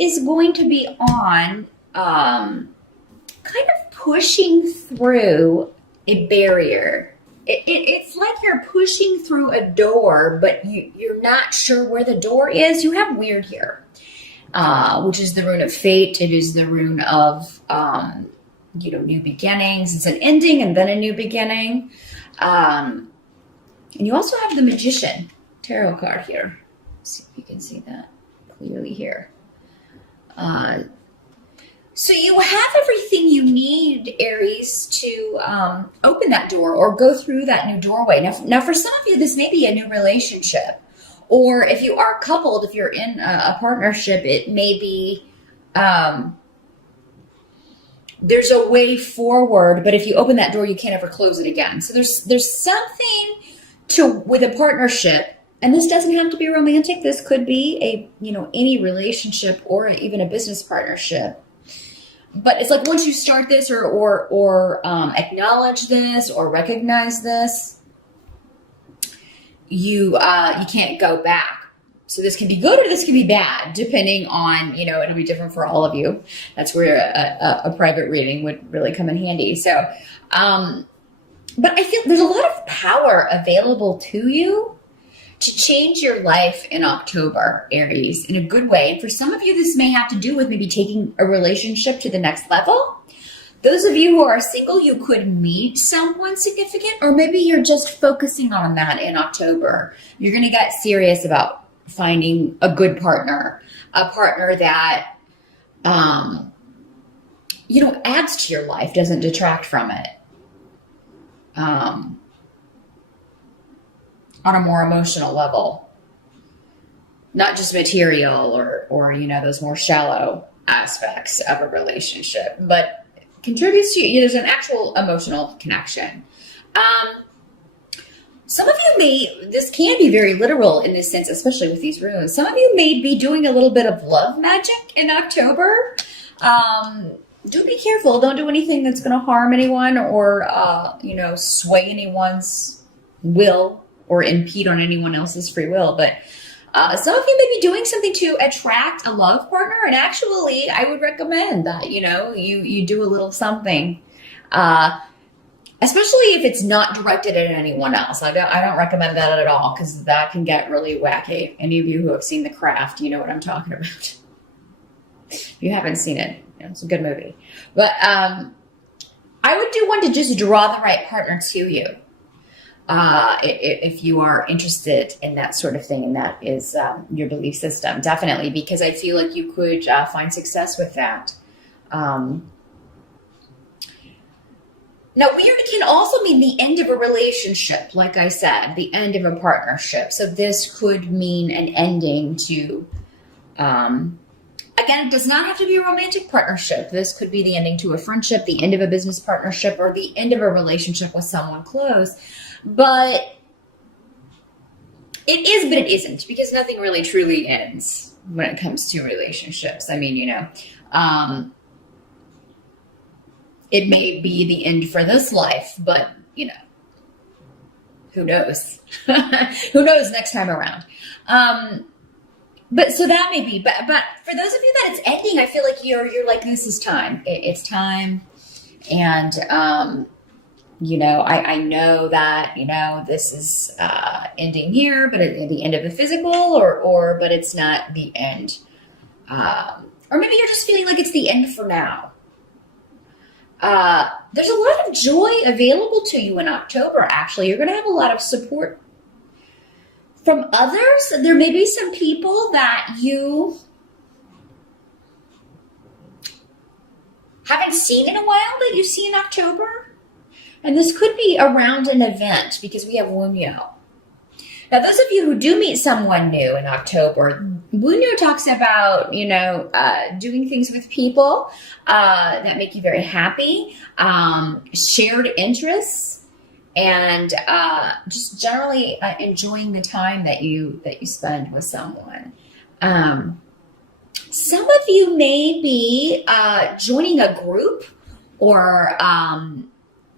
is going to be on kind of pushing through a barrier. It's like you're pushing through a door, but you're not sure where the door is. You have weird here, which is the rune of fate. It is the rune of, new beginnings. It's an ending and then a new beginning. And you also have the Magician tarot card here. Let's see if you can see that clearly here. So you have everything you need, Aries, to open that door or go through that new doorway. Now, for some of you, this may be a new relationship. Or if you are coupled, if you're in a partnership, it may be there's a way forward, but if you open that door, you can't ever close it again. So there's something with a partnership, and this doesn't have to be romantic. This could be any relationship or even a business partnership. But it's like once you start this or acknowledge this or recognize this, you can't go back. So this can be good or this can be bad, depending on, it'll be different for all of you. That's where a private reading would really come in handy. So, but I feel there's a lot of power available to you to change your life in October, Aries, in a good way. And for some of you, this may have to do with maybe taking a relationship to the next level. Those of you who are single, you could meet someone significant, or maybe you're just focusing on that in October. You're going to get serious about finding a good partner, a partner that, adds to your life, doesn't detract from it. On a more emotional level, not just material or those more shallow aspects of a relationship, but contributes to you. There's an actual emotional connection. Some of you this can be very literal in this sense, especially with these runes. Some of you may be doing a little bit of love magic in October. Do be careful. Don't do anything that's going to harm anyone or, sway anyone's will or impede on anyone else's free will. But some of you may be doing something to attract a love partner. And actually, I would recommend that, you do a little something, especially if it's not directed at anyone else. I don't recommend that at all, because that can get really wacky. Any of you who have seen The Craft, you know what I'm talking about. If you haven't seen it, it's a good movie. But I would do one to just draw the right partner to you. If you are interested in that sort of thing, and that is your belief system, definitely, because I feel like you could find success with that. Now, weird can also mean the end of a relationship, like I said, the end of a partnership. So this could mean an ending to, again, it does not have to be a romantic partnership. This could be the ending to a friendship, the end of a business partnership, or the end of a relationship with someone close. But it is, but it isn't, because nothing really truly ends when it comes to relationships. I mean, it may be the end for this life, but, who knows? Who knows next time around? But so that may be, but for those of you that it's ending, I feel like you're like, this is time. It's time. And, I know that, this is ending here, but at the end of the physical but it's not the end. Or maybe you're just feeling like it's the end for now. There's a lot of joy available to you in October, actually. You're going to have a lot of support from others. There may be some people that you haven't seen in a while that you see in October. And this could be around an event, because we have Wunyo. Now, those of you who do meet someone new in October, Wunyo talks about, doing things with people that make you very happy, shared interests, and just generally enjoying the time that you spend with someone. Some of you may be joining a group, or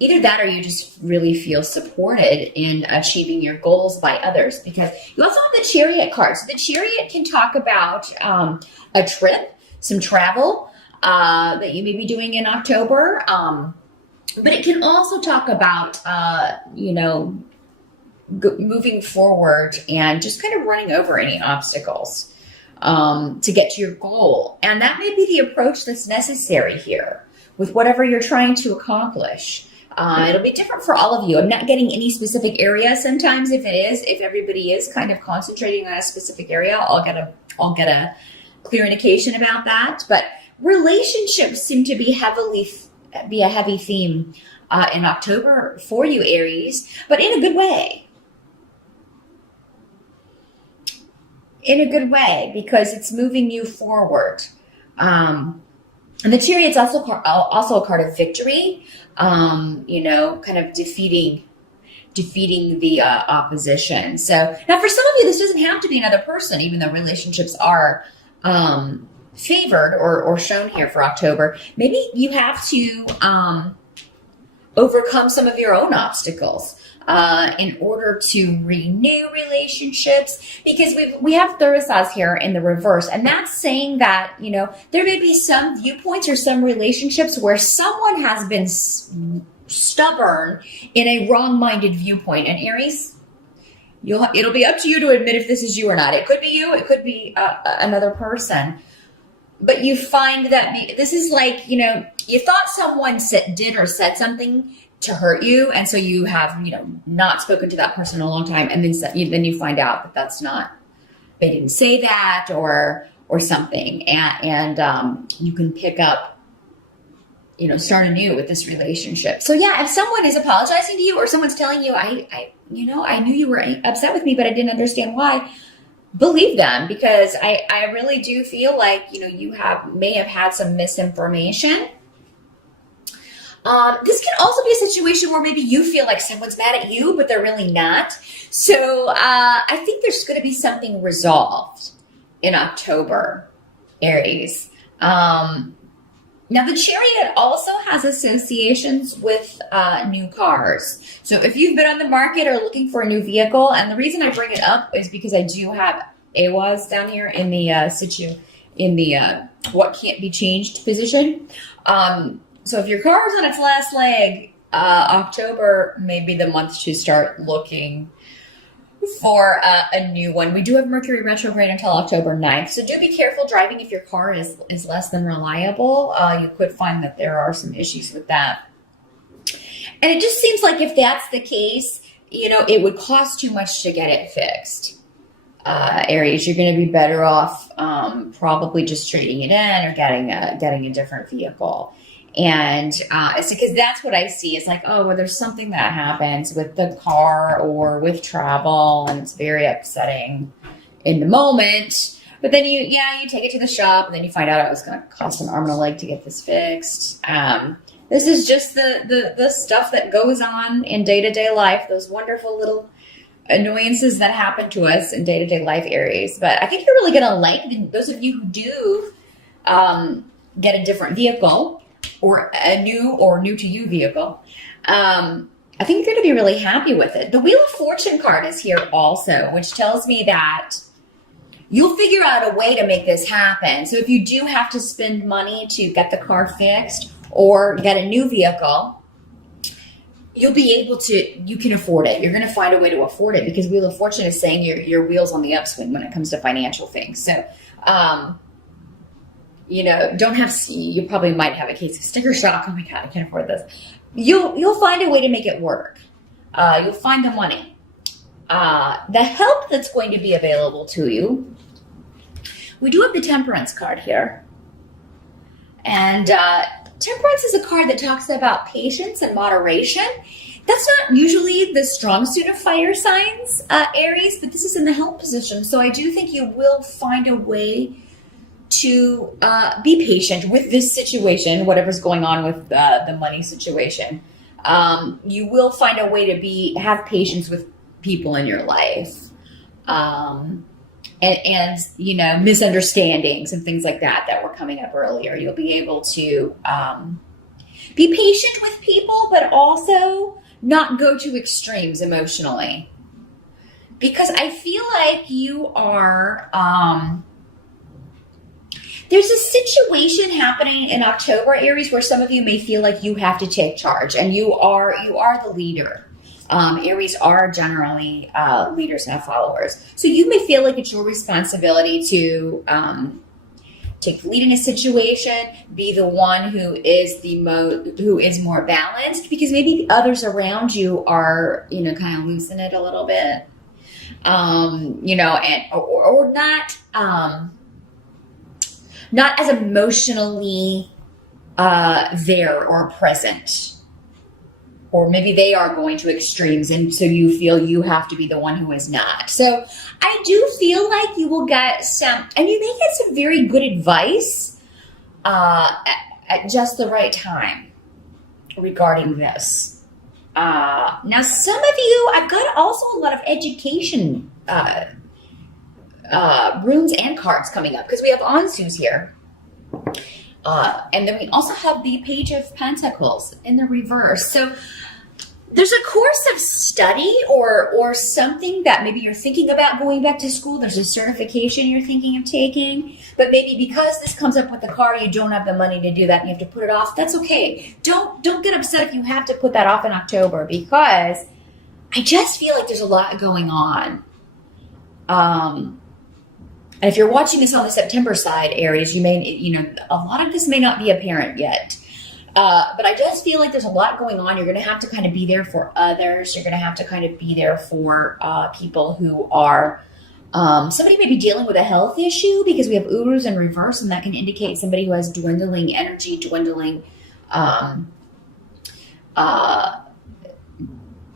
either that, or you just really feel supported in achieving your goals by others, because you also have the Chariot card. So the Chariot can talk about a trip. some travel that you may be doing in October. But it can also talk about, moving forward and just kind of running over any obstacles to get to your goal. And that may be the approach that's necessary here with whatever you're trying to accomplish. It'll be different for all of you. I'm not getting any specific area. Sometimes if everybody is kind of concentrating on a specific area, I'll get a clear indication about that. But relationships seem to be a heavy theme in October for you, Aries, but in a good way. In a good way, because it's moving you forward. And the Chariot's also a card of victory, kind of defeating the opposition. So now for some of you, this doesn't have to be another person, even though relationships are favored or shown here for October. Maybe you have to overcome some of your own obstacles in order to renew relationships, because we have Thursday here in the reverse, and that's saying that there may be some viewpoints or some relationships where someone has been stubborn in a wrong-minded viewpoint. And Aries, it'll be up to you to admit if this is you or not. It could be you, it could be another person. But you find that this is like, you thought someone did or said something to hurt you, and so you have, not spoken to that person in a long time, and then you find out that that's not, they didn't say that or something, and you can pick up, start anew with this relationship. So yeah, if someone is apologizing to you or someone's telling you, I knew you were upset with me, but I didn't understand why, believe them, because I really do feel like, you may have had some misinformation. This can also be a situation where maybe you feel like someone's mad at you, but they're really not. So I think there's going to be something resolved in October, Aries. Now, the Chariot also has associations with new cars. So if you've been on the market or looking for a new vehicle, and the reason I bring it up is because I do have AWAS down here in the what can't be changed position. So if your car is on its last leg, October may be the month to start looking for a new one. We do have Mercury retrograde until October 9th. So do be careful driving if your car is less than reliable. You could find that there are some issues with that. And it just seems like if that's the case, it would cost too much to get it fixed. Aries, you're going to be better off probably just trading it in or getting a different vehicle. And it's because that's what I see. It's like, well, there's something that happens with the car or with travel, and it's very upsetting in the moment. But then you take it to the shop, and then you find out it was going to cost an arm and a leg to get this fixed. This is just the stuff that goes on in day-to-day life, those wonderful little annoyances that happen to us in day-to-day life, Aries. But I think you're really going to like those of you who do get a different vehicle, or a new to you vehicle. I think you're going to be really happy with it. The Wheel of Fortune card is here also, which tells me that you'll figure out a way to make this happen. So if you do have to spend money to get the car fixed or get a new vehicle, you'll be able to, you can afford it. You're going to find a way to afford it, because Wheel of Fortune is saying your wheel's on the upswing when it comes to financial things. So, you probably might have a case of sticker shock. Oh my God, I can't afford this. You'll find a way to make it work. You'll find the money. The help that's going to be available to you. We do have the Temperance card here. And Temperance is a card that talks about patience and moderation. That's not usually the strong suit of fire signs, Aries, but this is in the help position. So I do think you will find a way to be patient with this situation, whatever's going on with the money situation. You will find a way to have patience with people in your life, and misunderstandings and things like that were coming up earlier. You'll be able to be patient with people, but also not go to extremes emotionally, because I feel like you are. there's a situation happening in October, Aries, where some of you may feel like you have to take charge, and you are the leader. Aries are generally leaders and followers, so you may feel like it's your responsibility to take the lead in a situation, be the one who is more balanced, because maybe the others around you are, kind of loosen it a little bit, or not as emotionally there or present. Or maybe they are going to extremes, and so you feel you have to be the one who is not. So I do feel like you will get and you may get some very good advice at just the right time regarding this. Now, some of you, I've got also a lot of education runes and cards coming up, because we have Ansus here. And then we also have the Page of Pentacles in the reverse. So there's a course of study or something that maybe you're thinking about going back to school. There's a certification you're thinking of taking, but maybe because this comes up with the car, you don't have the money to do that and you have to put it off. That's okay. Don't get upset if you have to put that off in October, because I just feel like there's a lot going on. And if you're watching this on the September side, Aries, you may, a lot of this may not be apparent yet. But I just feel like there's a lot going on. You're going to have to kind of be there for others. You're going to have to kind of be there for people who are, somebody may be dealing with a health issue, because we have Urus in reverse, and that can indicate somebody who has dwindling energy,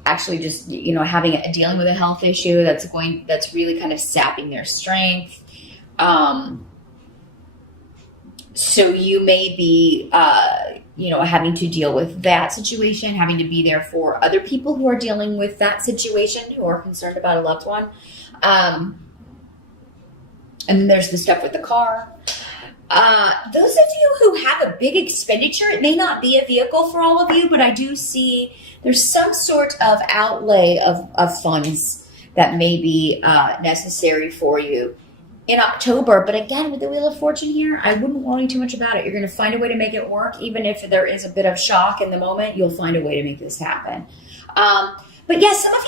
actually just, dealing with a health issue that's really kind of sapping their strength. So you may be, having to deal with that situation, having to be there for other people who are dealing with that situation, who are concerned about a loved one. And then there's the stuff with the car. Those of you who have a big expenditure, it may not be a vehicle for all of you, but I do see there's some sort of outlay of funds that may be necessary for you in October. But again, with the Wheel of Fortune here, I wouldn't worry too much about it. You're going to find a way to make it work. Even if there is a bit of shock in the moment, you'll find a way to make this happen. But yes, some of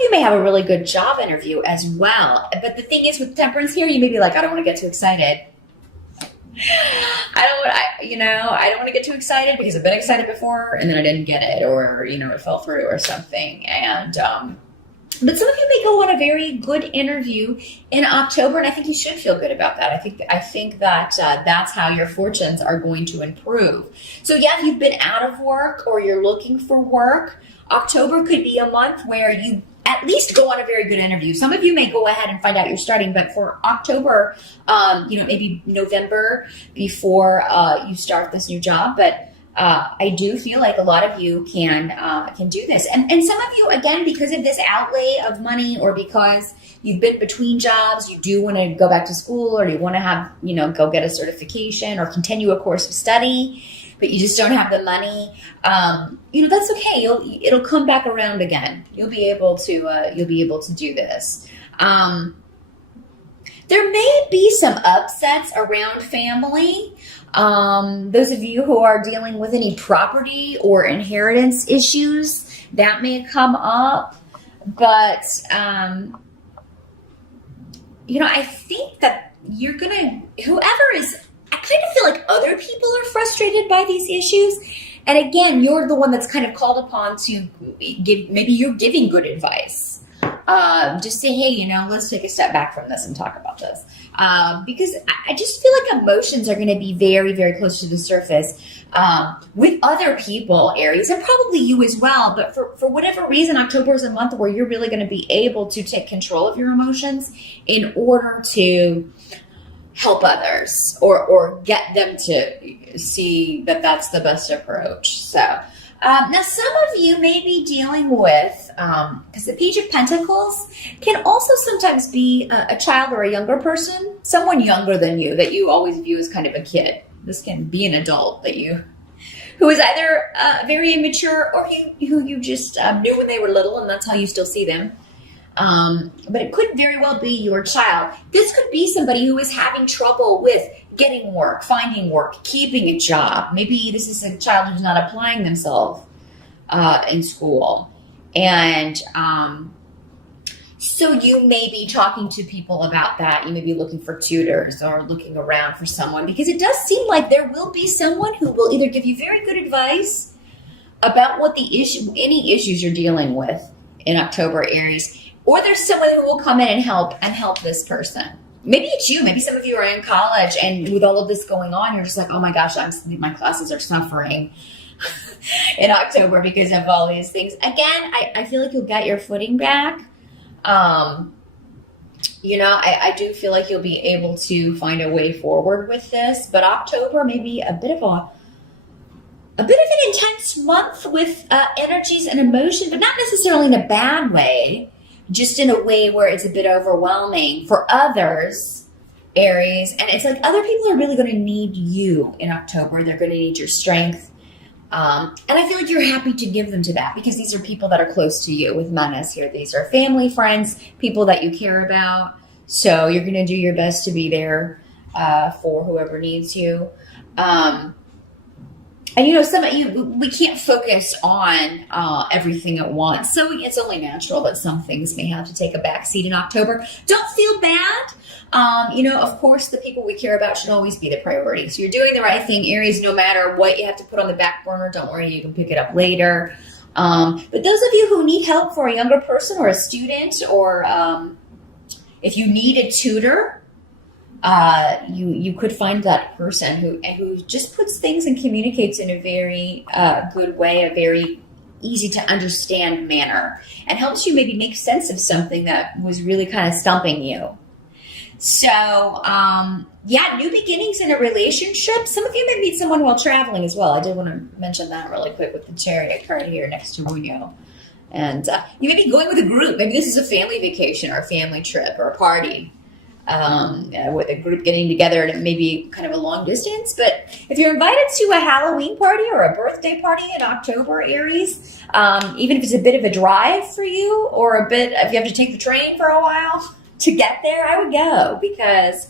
you may have a really good job interview as well. But the thing is, with Temperance here, you may be like, I don't want to get too excited. I don't want to get too excited, because I've been excited before and then I didn't get it, or, it fell through or something. And, but some of you may go on a very good interview in October, and I think you should feel good about that. I think that that's how your fortunes are going to improve. So yeah, if you've been out of work or you're looking for work, October could be a month where you at least go on a very good interview. Some of you may go ahead and find out you're starting, but for October, maybe November before you start this new job. But I do feel like a lot of you can do this. And some of you, again, because of this outlay of money, or because you've been between jobs, you do want to go back to school, or you want to have, go get a certification or continue a course of study, but you just don't have the money. That's okay. It'll come back around again. You'll be able to do this. There may be some upsets around family. Those of you who are dealing with any property or inheritance issues, that may come up. But, I think that I kind of feel like other people are frustrated by these issues. And again, you're the one that's kind of called upon to maybe you're giving good advice. Just say, hey, let's take a step back from this and talk about this. Because I just feel like emotions are going to be very, very close to the surface with other people, Aries, and probably you as well. But for whatever reason, October is a month where you're really going to be able to take control of your emotions in order to help others or get them to see that that's the best approach. So now some of you may be dealing with, because the Page of Pentacles can also sometimes be a child or a younger person, someone younger than you that you always view as kind of a kid. This can be an adult who is either very immature, or who you just knew when they were little, and that's how you still see them. But it could very well be your child. This could be somebody who is having trouble with getting work, finding work, keeping a job. Maybe this is a child who's not applying themselves in school. And so you may be talking to people about that. You may be looking for tutors or looking around for someone, because it does seem like there will be someone who will either give you very good advice about what any issues you're dealing with in October, Aries, or there's someone who will come in and help this person. Maybe it's you. Maybe some of you are in college, and with all of this going on, you're just like, oh my gosh, my classes are suffering in October because of all these things. Again, I feel like you'll get your footing back. I do feel like you'll be able to find a way forward with this, but October may be a bit of an intense month with energies and emotion, but not necessarily in a bad way, just in a way where it's a bit overwhelming for others, Aries. And it's like other people are really going to need you in October. They're going to need your strength. And I feel like you're happy to give them to that, because these are people that are close to you with Manas here. These are family, friends, people that you care about. So you're going to do your best to be there for whoever needs you. And some of you, we can't focus on everything at once. So it's only natural that some things may have to take a backseat in October. Don't feel bad. Of course, the people we care about should always be the priority. So you're doing the right thing, Aries, no matter what you have to put on the back burner. Don't worry, you can pick it up later. But those of you who need help for a younger person or a student, or if you need a tutor, you could find that person who just puts things and communicates in a very good way, a very easy to understand manner, and helps you maybe make sense of something that was really kind of stumping you. So, new beginnings in a relationship. Some of you may meet someone while traveling as well. I did want to mention that really quick with the Chariot card here next to Muño. And you may be going with a group. Maybe this is a family vacation or a family trip or a party. With a group getting together, and it may be kind of a long distance. But if you're invited to a Halloween party or a birthday party in October, Aries, even if it's a bit of a drive for you, or if you have to take the train for a while to get there, I would go, because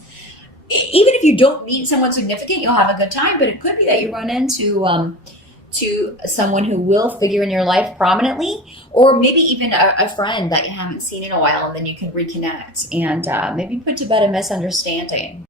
even if you don't meet someone significant, you'll have a good time. But it could be that you run into to someone who will figure in your life prominently, or maybe even a friend that you haven't seen in a while, and then you can reconnect and maybe put to bed a misunderstanding.